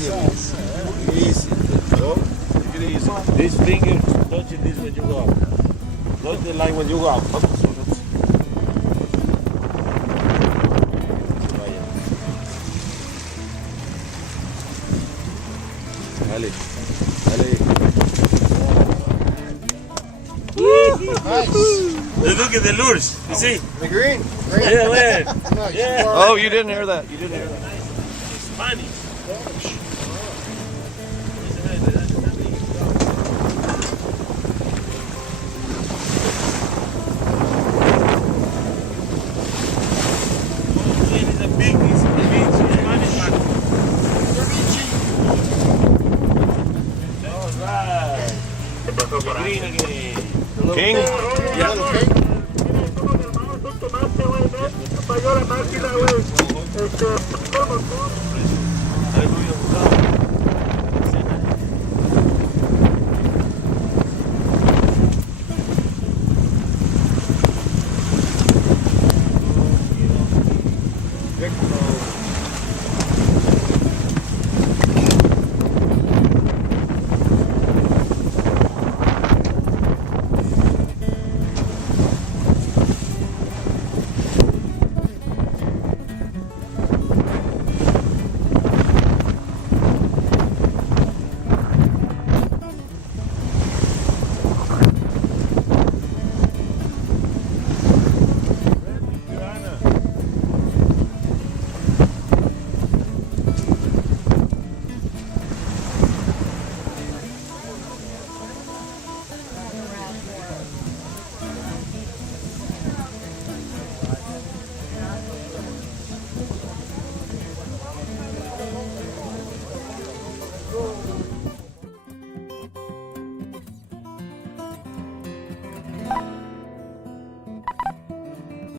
easy. Easy. So, take it easy. This finger touching this when you go out. Touch the line when you go out. Dale. Dale. Look at the lures. You see? The green. Yeah, man. Yeah. Oh, you didn't hear that. You didn't hear that. Spanish. King? Yeah.